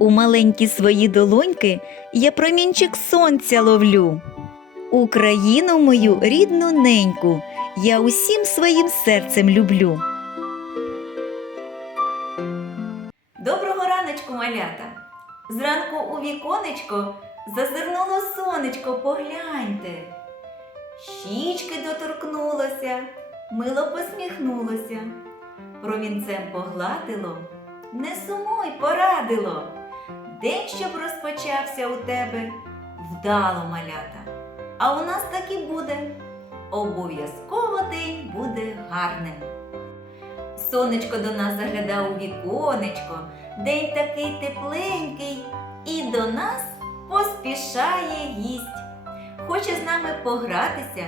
У маленькі свої долоньки я промінчик сонця ловлю. Україну мою рідну неньку я усім своїм серцем люблю. Доброго раночку, малята! Зранку у віконечко зазирнуло сонечко, погляньте. Щічки доторкнулося, мило посміхнулося, промінцем погладило, не сумуй порадило. День, щоб розпочався у тебе, вдало малята. А у нас так і буде. Обов'язково день буде гарним. Сонечко до нас заглядав у віконечко, день такий тепленький, і до нас поспішає гість. Хоче з нами погратися,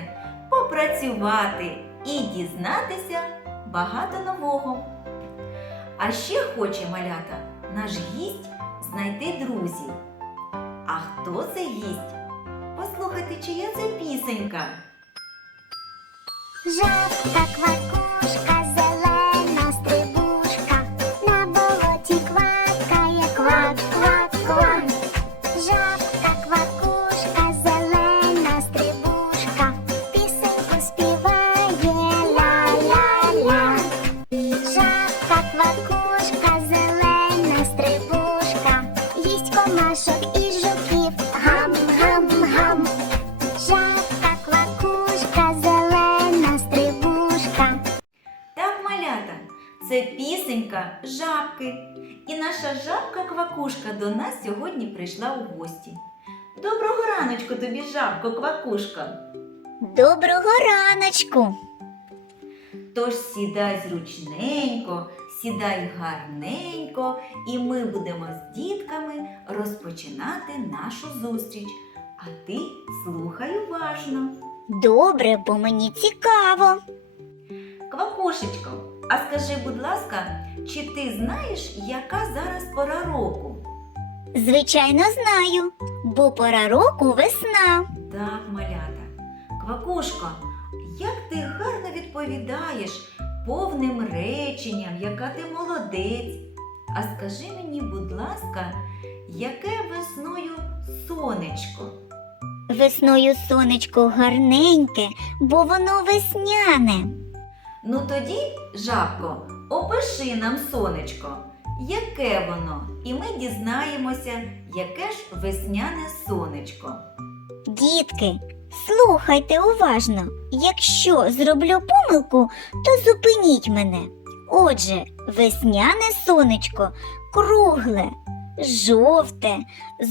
попрацювати і дізнатися багато нового. А ще хоче малята наш гість знайти друзів. А хто це гість? Послухайте, чия це пісенька. Жабка, квакушка, наша жабка-квакушка до нас сьогодні прийшла у гості. Доброго раночку тобі, жабко-квакушка. Доброго раночку. Тож сідай зручненько, сідай гарненько, і ми будемо з дітками розпочинати нашу зустріч. А ти слухай уважно. Добре, бо мені цікаво. Квакушечко, а скажи, будь ласка, чи ти знаєш, яка зараз пора року? Звичайно, знаю, бо пора року весна. Так, малята. Квакушко, як ти гарно відповідаєш повним реченням, яка ти молодець. А скажи мені, будь ласка, яке весною сонечко? Весною сонечко гарненьке, бо воно весняне. Ну тоді, жабко, опиши нам сонечко, яке воно, і ми дізнаємося, яке ж весняне сонечко. Дітки, слухайте уважно. Якщо зроблю помилку, то зупиніть мене. Отже, весняне сонечко кругле, жовте,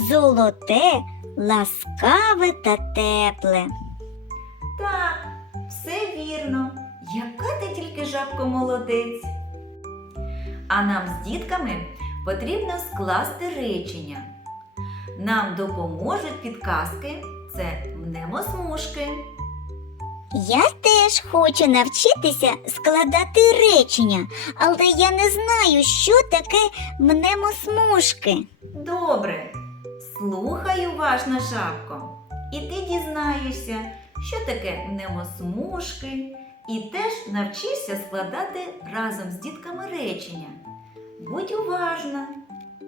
золоте, ласкаве та тепле. Так, все вірно. Яка ти тільки жабко молодець. А нам з дітками потрібно скласти речення. Нам допоможуть підказки це мнемосмужки. Я теж хочу навчитися складати речення, але я не знаю, що таке мнемосмужки. Добре, слухай уважно, жабко, і ти дізнаєшся, що таке мнемосмужки, і теж навчишся складати разом з дітками речення. Будь уважна.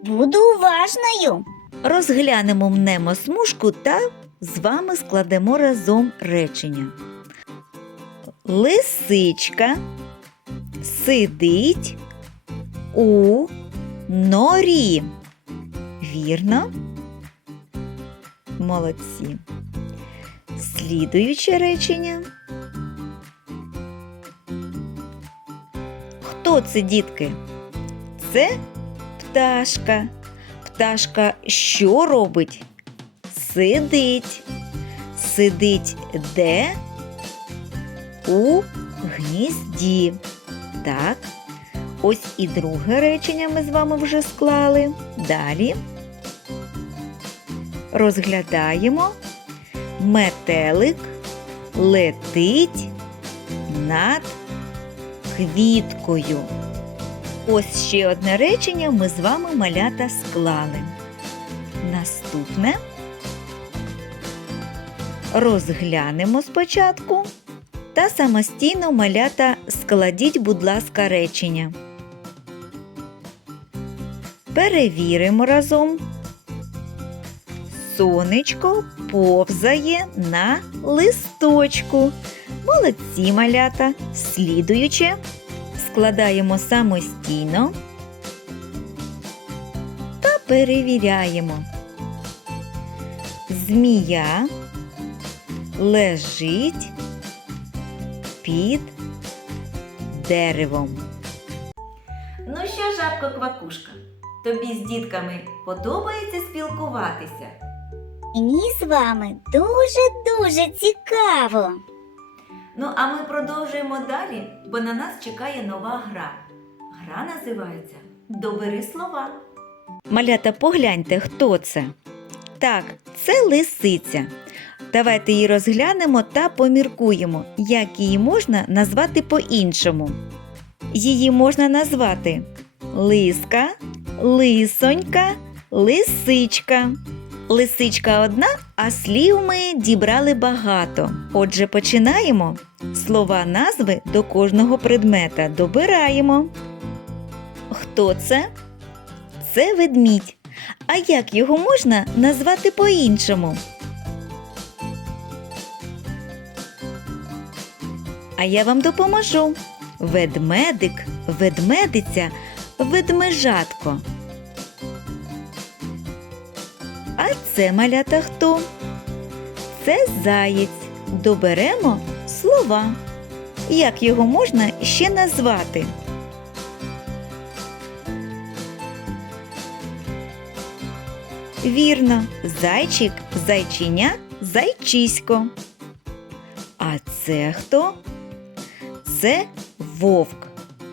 Буду уважною. Розглянемо мнемосмужку та з вами складемо разом речення. Лисичка сидить у норі. Вірно? Молодці. Слідуюче речення. Хто це, дітки? Це пташка. Пташка що робить? Сидить. Сидить де? У гнізді. Так. Ось і друге речення ми з вами вже склали. Далі розглядаємо. Метелик летить над квіткою. Ось ще одне речення ми з вами малята склали. Наступне розглянемо спочатку та самостійно малята складіть, будь ласка, речення. Перевіримо разом. Сонечко повзає на листочку. Молодці малята. Слідуюче складаємо самостійно та перевіряємо. Змія лежить під деревом. Ну що, жабко квакушка, тобі з дітками подобається спілкуватися? Мені з вами дуже-дуже цікаво. Ну, а ми продовжуємо далі, бо на нас чекає нова гра. Гра називається Добери слова. Малята, погляньте, хто це? Так, це лисиця. Давайте її розглянемо та поміркуємо, як її можна назвати по-іншому. Її можна назвати лиска, лисонька, лисичка. Лисичка одна, а слів ми дібрали багато. Отже, починаємо. Слова назви до кожного предмета добираємо. Хто це? Це ведмідь. А як його можна назвати по-іншому? А я вам допоможу. Ведмедик, ведмедиця, ведмежатко. Це малята хто? Це заєць. Доберемо слова. Як його можна ще назвати? Вірно, зайчик, зайчиня, зайчисько. А це хто? Це вовк.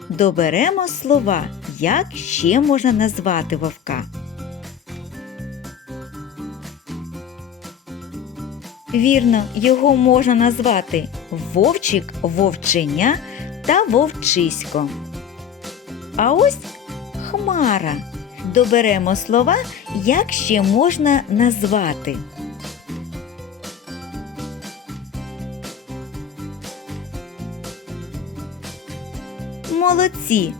Доберемо слова. Як ще можна назвати вовка? Вірно, його можна назвати вовчик, вовченя та вовчисько. А ось хмара. Доберемо слова, як ще можна назвати. Молодці.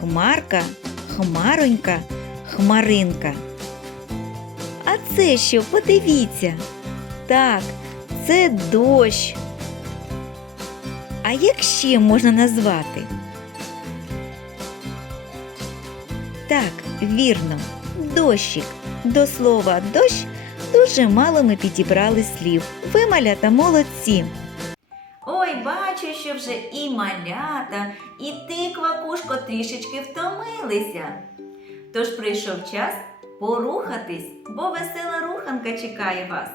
Хмарка, хмаронька, хмаринка. А це що, подивіться. Так, це дощ. А як ще можна назвати? Так, вірно, дощик. До слова дощ дуже мало ми підібрали слів. Ви малята молодці. Ой, бачу, що вже і малята, і ти, квакушко, трішечки втомилися. Тож прийшов час порухатись, бо весела руханка чекає вас.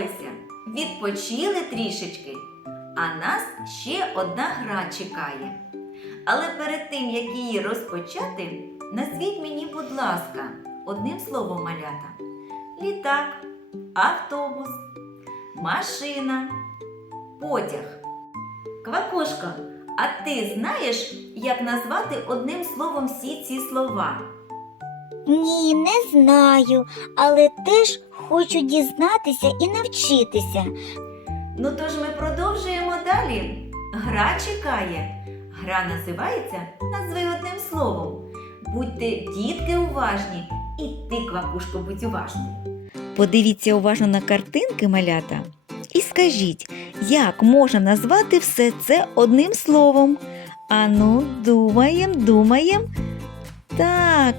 Порухалися, відпочили трішечки, а нас ще одна гра чекає. Але перед тим, як її розпочати, назвіть мені, будь ласка, одним словом малята: літак, автобус, машина, потяг. Квакушко, а ти знаєш, як назвати одним словом всі ці слова? Ні, не знаю, але теж хочу дізнатися і навчитися. Ну тож ми продовжуємо далі. Гра чекає. Гра називається Назви одним словом. Будьте дітки уважні, і ти, квакушко, будь уважний. Подивіться уважно на картинки малята і скажіть, як можна назвати все це одним словом? Ану, думаєм, думаєм. Так,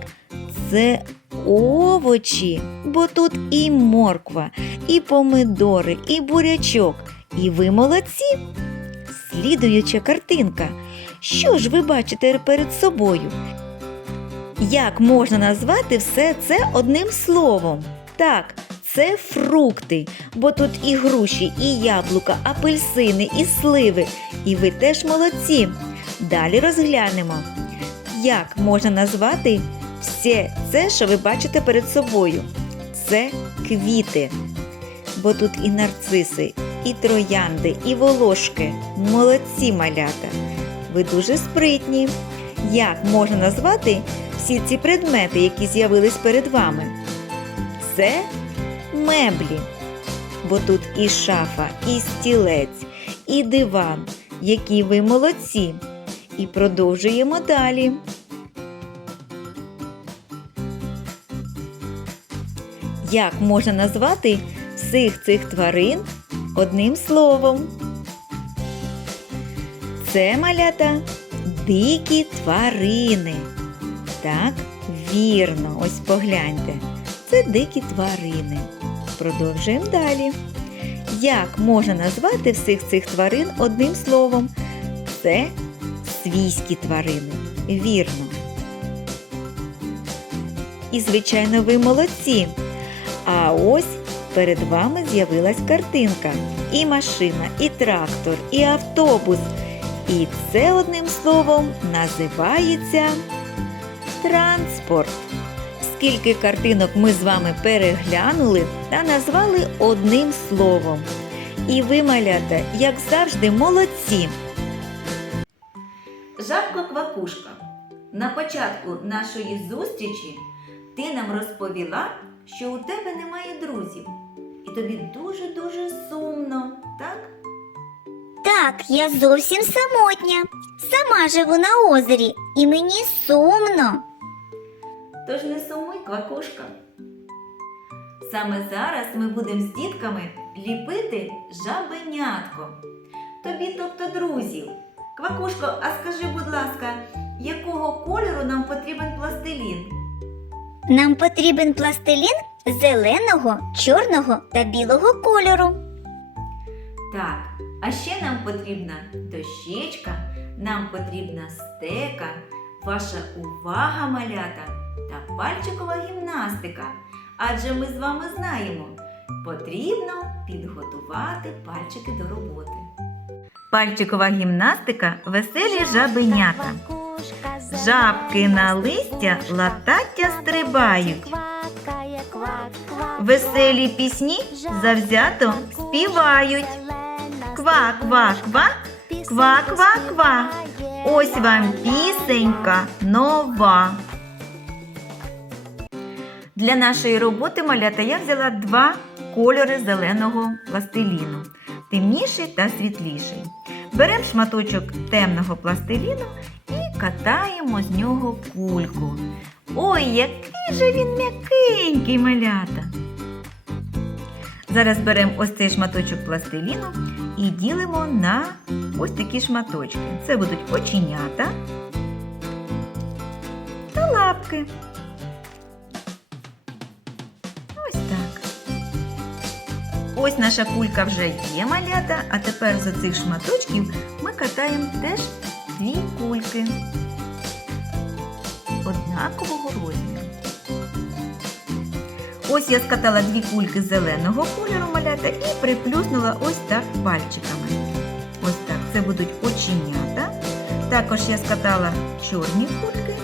овочі, бо тут і морква, і помидори, і бурячок. І ви молодці. Слідуюча картинка. Що ж ви бачите перед собою? Як можна назвати все це одним словом? Так, це фрукти, бо тут і груші, і яблука, апельсини, і сливи. І ви теж молодці. Далі розглянемо, як можна назвати все це, що ви бачите перед собою. Це квіти, бо тут і нарциси, і троянди, і волошки. Молодці малята. Ви дуже спритні. Як можна назвати всі ці предмети, які з'явились перед вами? Це меблі, бо тут і шафа, і стілець, і диван, які ви молодці. І продовжуємо далі. Як можна назвати всіх цих тварин одним словом? Це малята дикі тварини. Так, вірно, ось погляньте. Це дикі тварини. Продовжуємо далі. Як можна назвати всіх цих тварин одним словом? Це свійські тварини. Вірно. І, звичайно, ви молодці. А ось перед вами з'явилась картинка. І машина, і трактор, і автобус. І це одним словом називається транспорт. Скільки картинок ми з вами переглянули та назвали одним словом. І ви, малята, як завжди, молодці. Жабко Квакушка, на початку нашої зустрічі ти нам розповіла, що у тебе немає друзів. І тобі дуже-дуже сумно, так? Так, я зовсім самотня. Сама живу на озері, і мені сумно. Тож не сумуй, квакушка. Саме зараз ми будемо з дітками ліпити жабенятко. Тобі, тобто друзів. Квакушко, а скажи, будь ласка, якого кольору нам потрібен пластилін? Нам потрібен пластилін зеленого, чорного та білого кольору. Так, а ще нам потрібна дощечка, нам потрібна стека, ваша увага, малята та пальчикова гімнастика. Адже ми з вами знаємо, потрібно підготувати пальчики до роботи. Пальчикова гімнастика веселі жабенята. Жабки на листя латаття стрибають. Веселі пісні завзято співають. Ква, ква, ква, ква, ква, ква. Ось вам пісенька нова. Для нашої роботи малята я взяла два кольори зеленого пластиліну темніший та світліший. Беремо шматочок темного пластиліну катаємо з нього кульку. Ой, який же він м'якенький малята! Зараз беремо ось цей шматочок пластиліну і ділимо на ось такі шматочки. Це будуть оченята та лапки. Ось так. Ось наша кулька вже є малята, а тепер за цих шматочків ми катаємо теж дві кульки однакового розміру. Ось я скатала дві кульки зеленого кольору малята і приплюснула ось так пальчиками. Ось так. Це будуть оченята. Також я скатала чорні кульки,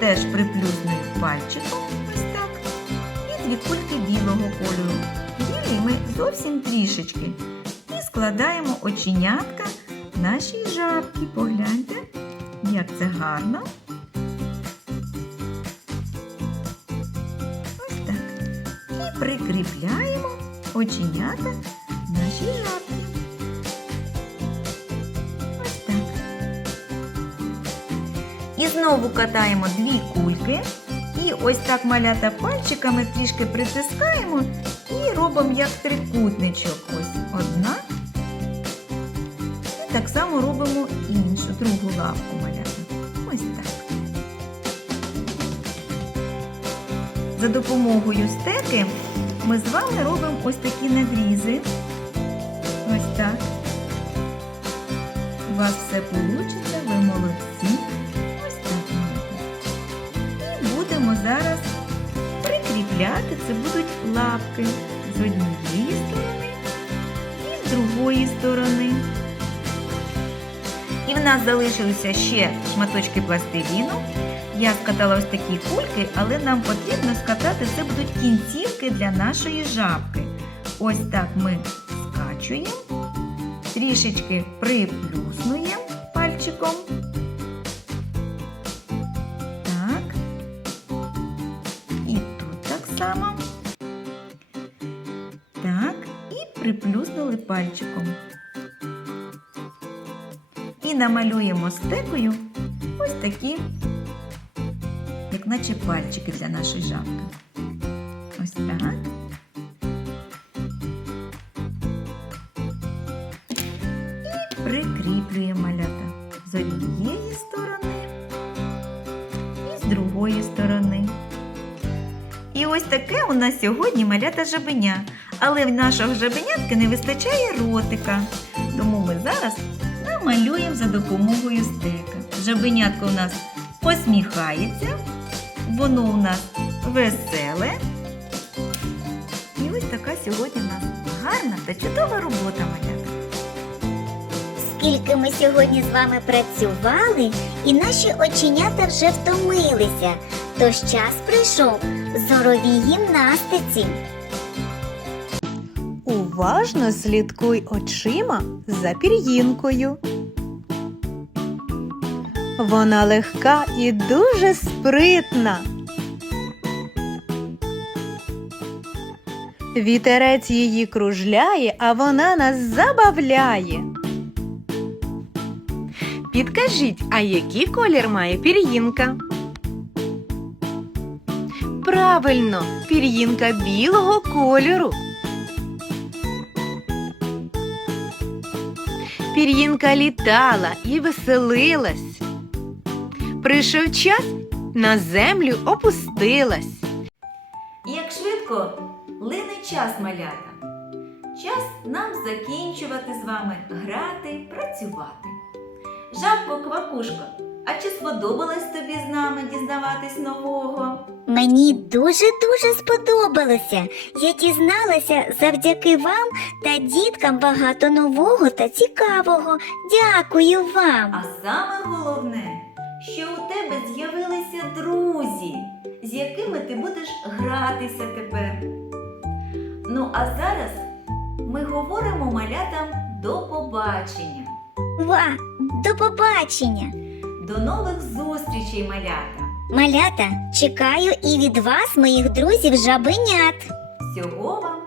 теж приплюсную пальчиком. Ось так. І дві кульки білого кольору. Білі ми зовсім трішечки. І складаємо оченятка нашій жабки. Погляньте, як це гарно. Ось так. І прикріпляємо оченята нашій жабці. Ось так. І Знову катаємо дві кульки. І ось так малята пальчиками трішки притискаємо і робимо як трикутничок. Ось одна. Так само робимо іншу, другу лапку малята. Ось так. За допомогою стеки ми з вами робимо ось такі надрізи. Ось так. У вас все вийде, ви молодці. Ось так. І будемо зараз прикріпляти. Це будуть лапки з однієї сторони і з другої сторони. І в нас залишилися ще шматочки пластиліну. Я скатала ось такі кульки, але нам потрібно скатати це будуть кінцівки для нашої жабки. Ось так ми скачуємо, трішечки приплюснуємо пальчиком. Так. І тут так само. Так, і приплюснули пальчиком. Намалюємо стекою ось такі, як наче пальчики для нашої жабки. Ось так. І прикріплюємо малята з однієї сторони і з другої сторони. І ось таке у нас сьогодні малята жабеня. Але в нашого жабенятки не вистачає ротика. Тому ми зараз намалюємо за допомогою стека. Жабенятко у нас посміхається, воно у нас веселе. І ось така сьогодні у нас гарна та чудова робота малята. Скільки ми сьогодні з вами працювали, і наші оченята вже втомилися. Тож час прийшов зоровій гімнастиці. Уважно слідкуй очима за пір'їнкою. Вона легка і дуже спритна. Вітерець її кружляє, а вона нас забавляє. Підкажіть, а який колір має пір'їнка? Правильно, пір'їнка білого кольору. Пір'їнка літала і веселилась. Прийшов час, на землю опустилась. Як швидко лине час малята. Час нам закінчувати з вами грати, працювати. Жабко Квакушко, а чи сподобалось тобі з нами дізнаватись нового? Мені дуже-дуже сподобалося. Я дізналася завдяки вам та діткам багато нового та цікавого. Дякую вам. А саме головне, що у тебе з'явилися друзі, з якими ти будеш гратися тепер. Ну а зараз ми говоримо малятам до побачення. Ва, до побачення. До нових зустрічей, малята! Малята, чекаю і від вас, моїх друзів, жабенят. Всього вам